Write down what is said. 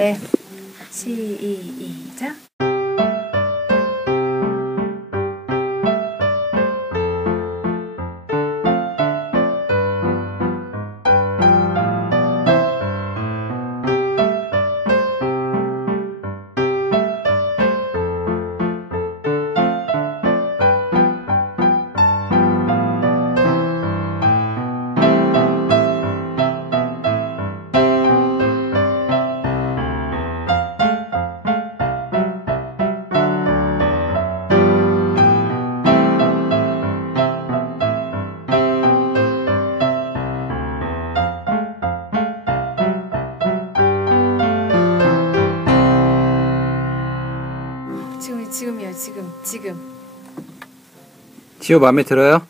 네. 시작. 지금 지금이요 지금 지금 지호 마음에 들어요?